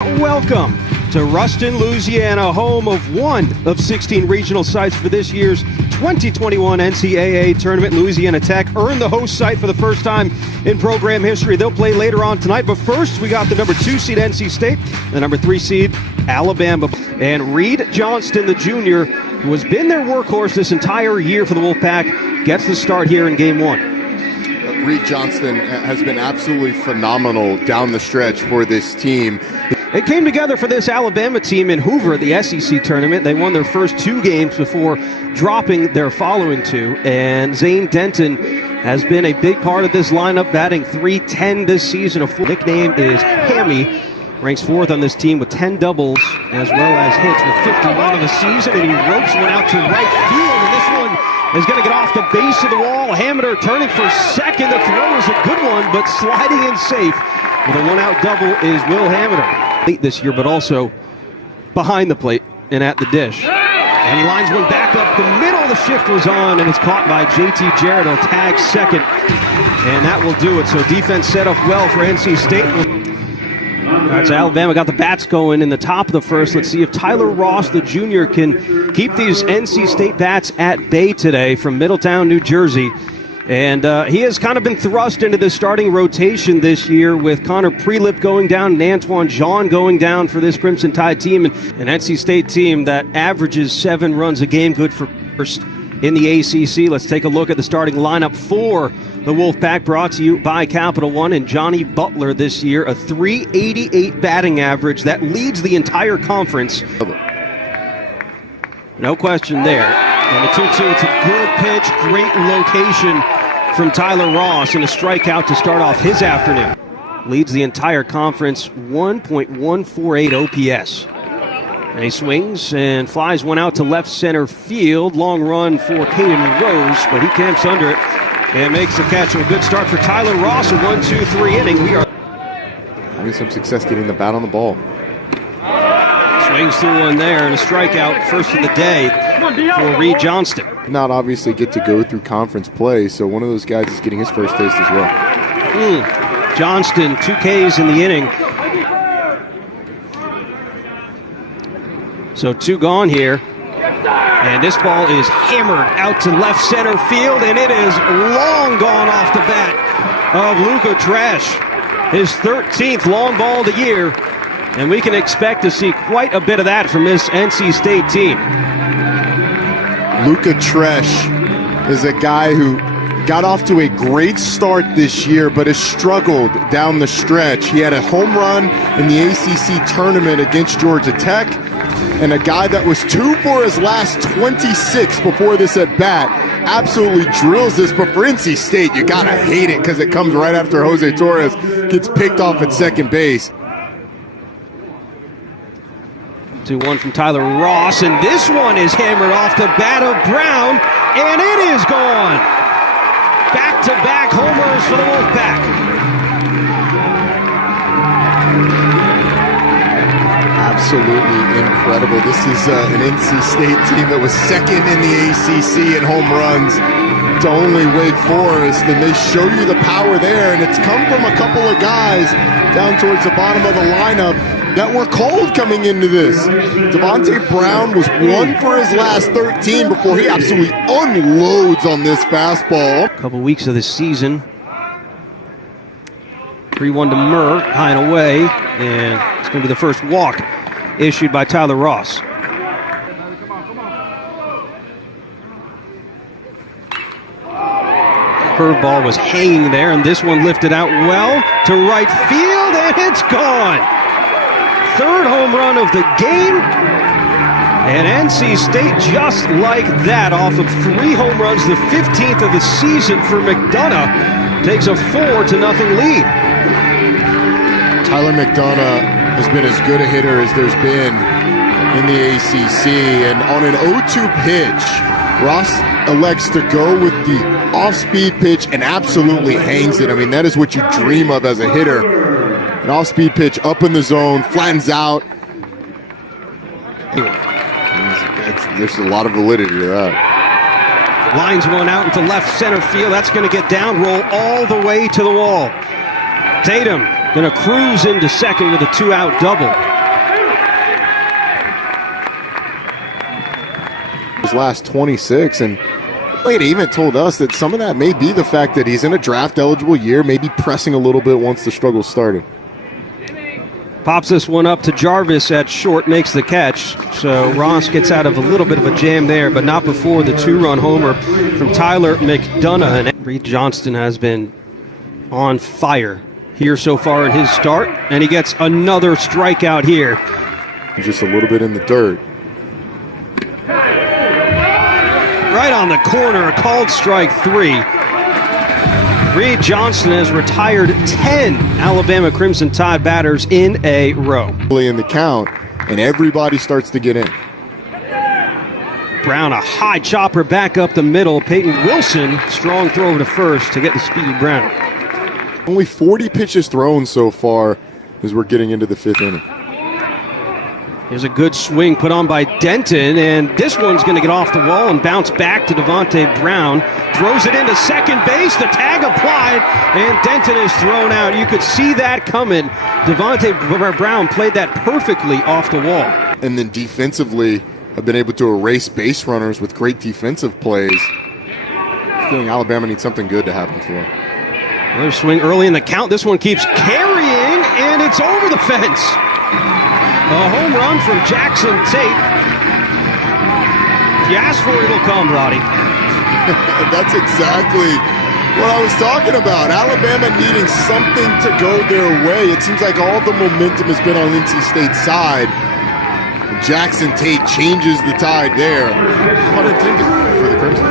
Welcome to Ruston, Louisiana, home of one of 16 regional sites for this year's 2021 NCAA tournament. Louisiana Tech earned the host site for the first time in program history. They'll play later on tonight, but first we got the number 2 seed NC State, the number 3 seed Alabama. And Reed Johnston, the junior, who has been their workhorse this entire year for the Wolfpack, gets the start here in game 1. Reed Johnston has been absolutely phenomenal down the stretch for this team. It came together for this Alabama team in Hoover at the SEC tournament. They won their first 2 games before dropping their following 2. And Zane Denton has been a big part of this lineup, batting .310 this season. A full nickname is Hammy. Ranks 4th on this team with 10 doubles as well as hits with 51 of the season. And he ropes one out to right field. And this one is going to get off the base of the wall. Hammer turning for second. The throw is a good one, but sliding in safe with a 1-out double is Will Hammer. Late this year, but also behind the plate and at the dish. And he lines one back up the middle. The shift was on, and it's caught by JT Jarrett. He'll tag second, and that will do it. So defense set up well for NC State. All right, so Alabama got the bats going in the top of the first. Let's see if Tyler Ross, the junior, can keep these NC State bats at bay today from Middletown, New Jersey. And he has kind of been thrust into the starting rotation this year with Connor Prelip going down and Antoine Jean going down for this Crimson Tide team. And an NC State team that averages 7 runs a game, good for first in the ACC. Let's take a look at the starting lineup for the Wolfpack, brought to you by Capital One. And Johnny Butler this year, a .388 batting average. That leads the entire conference. No question there. And the 2-2, it's a good pitch, great location from Tyler Ross, and a strikeout to start off his afternoon. Leads the entire conference, 1.148 OPS. And he swings and flies one out to left center field. Long run for Caden Rose, but he camps under it and makes the catch. A good start for Tyler Ross, a 1-2-3 inning. We are having some success getting the bat on the ball. Swings through one there, and a strikeout, first of the day for Reed Johnston. Not obviously get to go through conference play, so one of those guys is getting his first taste as well. Johnston, 2 Ks in the inning. So 2 gone here. And this ball is hammered out to left center field, and it is long gone off the bat of Luca Tresh. His 13th long ball of the year. And we can expect to see quite a bit of that from this NC State team. Luca Tresh is a guy who got off to a great start this year, but has struggled down the stretch. He had a home run in the ACC tournament against Georgia Tech, and a guy that was 2 for his last 26 before this at bat. Absolutely drills this, but for NC State, you gotta hate it because it comes right after Jose Torres gets picked off at second base. 2-1 from Tyler Ross, and this one is hammered off the bat of Brown, and it is gone. Back-to-back homers for the Wolfpack. Absolutely incredible. This is an NC State team that was second in the ACC in home runs to only Wake Forest, and they show you the power there, and it's come from a couple of guys down towards the bottom of the lineup that were cold coming into this. Devontae Brown was 1 for his last 13 before he absolutely unloads on this fastball. A couple weeks of the season. 3-1 to Murr, high and away, and it's going to be the first walk issued by Tyler Ross. Curveball was hanging there, and this one lifted out well to right field, and it's gone. 3rd home run of the game, and NC State just like that, off of 3 home runs, the 15th of the season for McDonough, takes a 4-0 lead. Tyler McDonough has been as good a hitter as there's been in the ACC, and on an 0-2 pitch, Ross elects to go with the off-speed pitch and absolutely hangs it. I mean, that is what you dream of as a hitter. An off-speed pitch up in the zone, flattens out. There's a lot of validity to that. Lines one out into left center field. That's going to get down, roll all the way to the wall. Tatum going to cruise into second with a 2-out double. his last 26, and they even told us that some of that may be the fact that he's in a draft-eligible year, maybe pressing a little bit once the struggle started. Pops this one up to Jarvis at short, makes the catch. So Ross gets out of a little bit of a jam there, but not before the two-run homer from Tyler McDonough. And Reed Johnston has been on fire here so far in his start, and he gets another strikeout here. He's just a little bit in the dirt. Right on the corner, called strike 3. Reed Johnston has retired 10 Alabama Crimson Tide batters in a row. In the count, and everybody starts to get in. Brown, a high chopper back up the middle. Peyton Wilson, strong throw over to first to get the Speedy Brown. Only 40 pitches thrown so far as we're getting into the 5th inning. Here's a good swing put on by Denton, and this one's going to get off the wall and bounce back to Devontae Brown. Throws it into second base, the tag applied, and Denton is thrown out. You could see that coming. Devontae Brown played that perfectly off the wall. And then defensively, have been able to erase base runners with great defensive plays. I feeling Alabama needs something good to happen for them. Another swing early in the count. This one keeps carrying, and it's over the fence. A home run from Jackson Tate. If you ask for it, it'll come, Roddy. That's exactly what I was talking about. Alabama needing something to go their way. It seems like all the momentum has been on NC State's side. Jackson Tate changes the tide there. Unintended for the Crimson.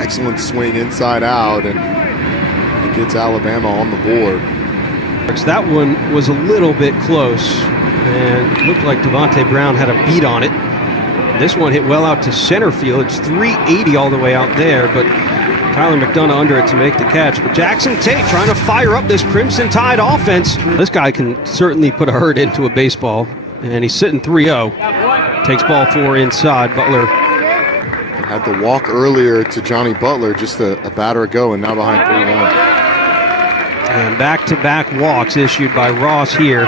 Excellent swing inside out, and it gets Alabama on the board. That one was a little bit close, and looked like Devontae Brown had a beat on it. This one hit well out to center field. It's 380 all the way out there, but Tyler McDonough under it to make the catch. But Jackson Tate trying to fire up this Crimson Tide offense. This guy can certainly put a hurt into a baseball, and he's sitting 3-0. Takes ball 4 inside. Butler had the walk earlier to Johnny Butler just a batter ago, and now behind 3-1. And back-to-back walks issued by Ross here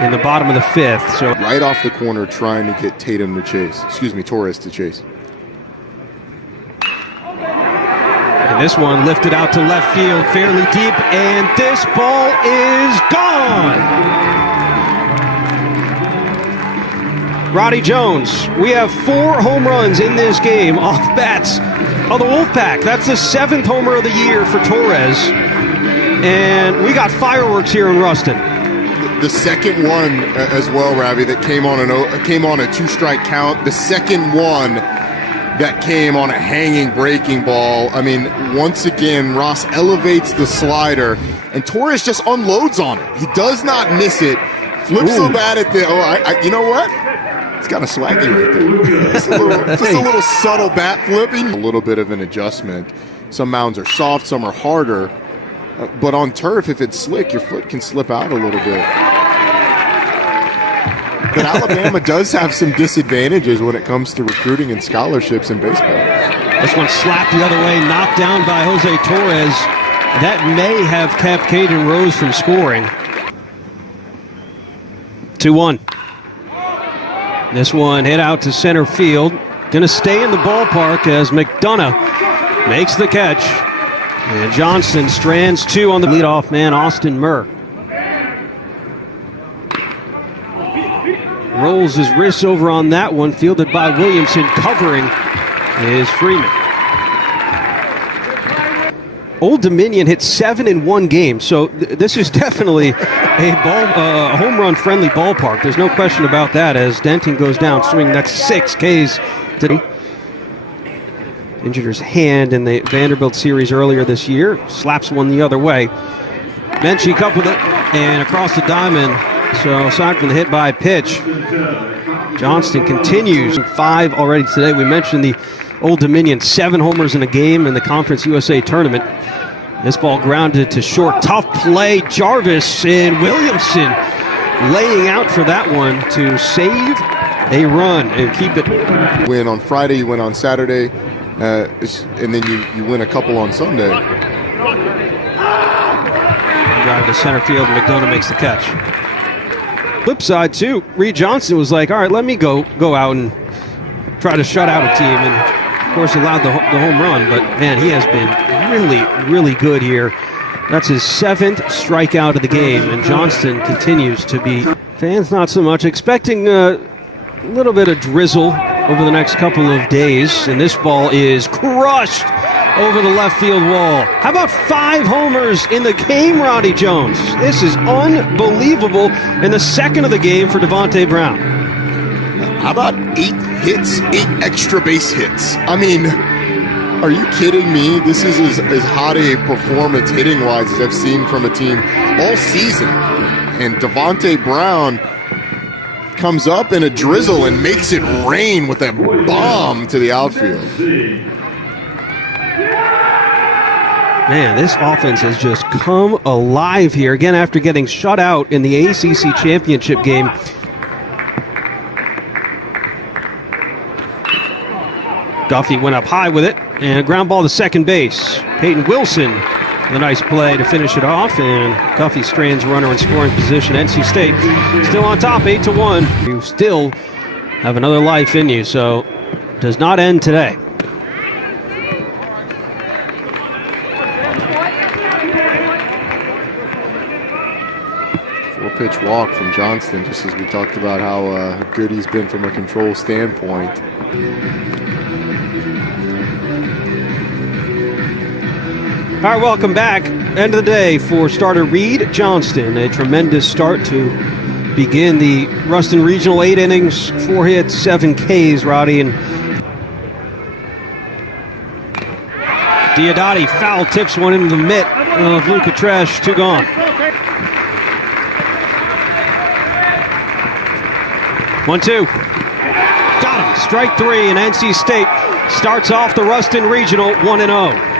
in the bottom of the 5th. So right off the corner trying to get Torres to chase. And this one lifted out to left field fairly deep, and this ball is gone. Roddy Jones, we have 4 home runs in this game off bats of the Wolfpack. That's the 7th homer of the year for Torres. And we got fireworks here in Ruston. The second one as well, Ravi, that came on a 2-strike count. The second one that came on a hanging breaking ball. I mean, once again, Ross elevates the slider, and Torres just unloads on it. He does not miss it. Flips the bat at the. You know what? It's kind of swaggy right there. Just a little subtle bat flipping. A little bit of an adjustment. Some mounds are soft, some are harder. But on turf, if it's slick, your foot can slip out a little bit. But Alabama does have some disadvantages when it comes to recruiting and scholarships in baseball. This one slapped the other way, knocked down by Jose Torres. That may have kept Caden Rose from scoring. 2-1. This one hit out to center field. Gonna stay in the ballpark as McDonough makes the catch. And Johnston strands 2 on the leadoff man, Austin Murr. Rolls his wrists over on that one, fielded by Williamson. Covering is Freeman. Old Dominion hit 7 in one game, so this is definitely a home run friendly ballpark. There's no question about that as Denton goes down swinging. That's 6 Ks today. Injured his hand in the Vanderbilt series earlier this year. Slaps one the other way. Menchik up with it and across the diamond. So aside from the hit by pitch, Johnston continues. 5 already today. We mentioned the Old Dominion 7 homers in a game in the Conference USA tournament. This ball grounded to short. Tough play. Jarvis and Williamson laying out for that one to save a run and keep it. Win on Friday, you win on Saturday. And then you win a couple on Sunday. Drive to center field, McDonough makes the catch. Flip side, too, Reed Johnston was like, all right, let me go out and try to shut out a team. And, of course, allowed the home run. But, man, he has been really, really good here. That's his 7th strikeout of the game, and Johnston continues to be. Fans not so much. Expecting a little bit of drizzle over the next couple of days, and this ball is crushed over the left field wall. How about 5 homers in the game, Roddy Jones? This is unbelievable, and the second of the game for Devontae Brown. How about 8 hits, 8 extra base hits? I mean, are you kidding me? This is as hot a performance hitting-wise as I've seen from a team all season. And Devontae Brown comes up in a drizzle and makes it rain with a bomb to the outfield. Man, this offense has just come alive here. Again, after getting shut out in the ACC championship game. Duffy went up high with it, and a ground ball to second base. Peyton Wilson, the nice play to finish it off, and Duffy strands runner in scoring position. NC State still on top, 8-1. You still have another life in you, so does not end today. Pitch walk from Johnston, just as we talked about how good he's been from a control standpoint. All right, welcome back. End of the day for starter Reed Johnston. A tremendous start to begin the Ruston Regional. 8 innings, 4 hits, 7 Ks, Roddy. And Diodati foul tips one into the mitt of Luca Tresh. 2 gone. 1-2. Got him. Strike 3, and NC State starts off the Ruston Regional 1-0.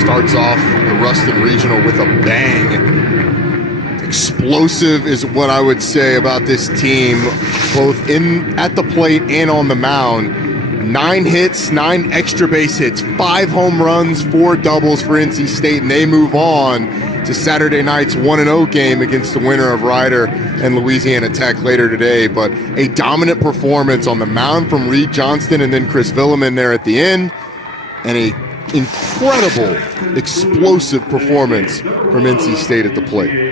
Starts off the Ruston Regional with a bang. Explosive is what I would say about this team, both at the plate and on the mound. 9 hits, 9 extra base hits, 5 home runs, 4 doubles for NC State, and they move on to Saturday night's 1-0 game against the winner of Rider and Louisiana Tech later today. But a dominant performance on the mound from Reed Johnston and then Chris Villeman there at the end, and a incredible, explosive performance from NC State at the plate.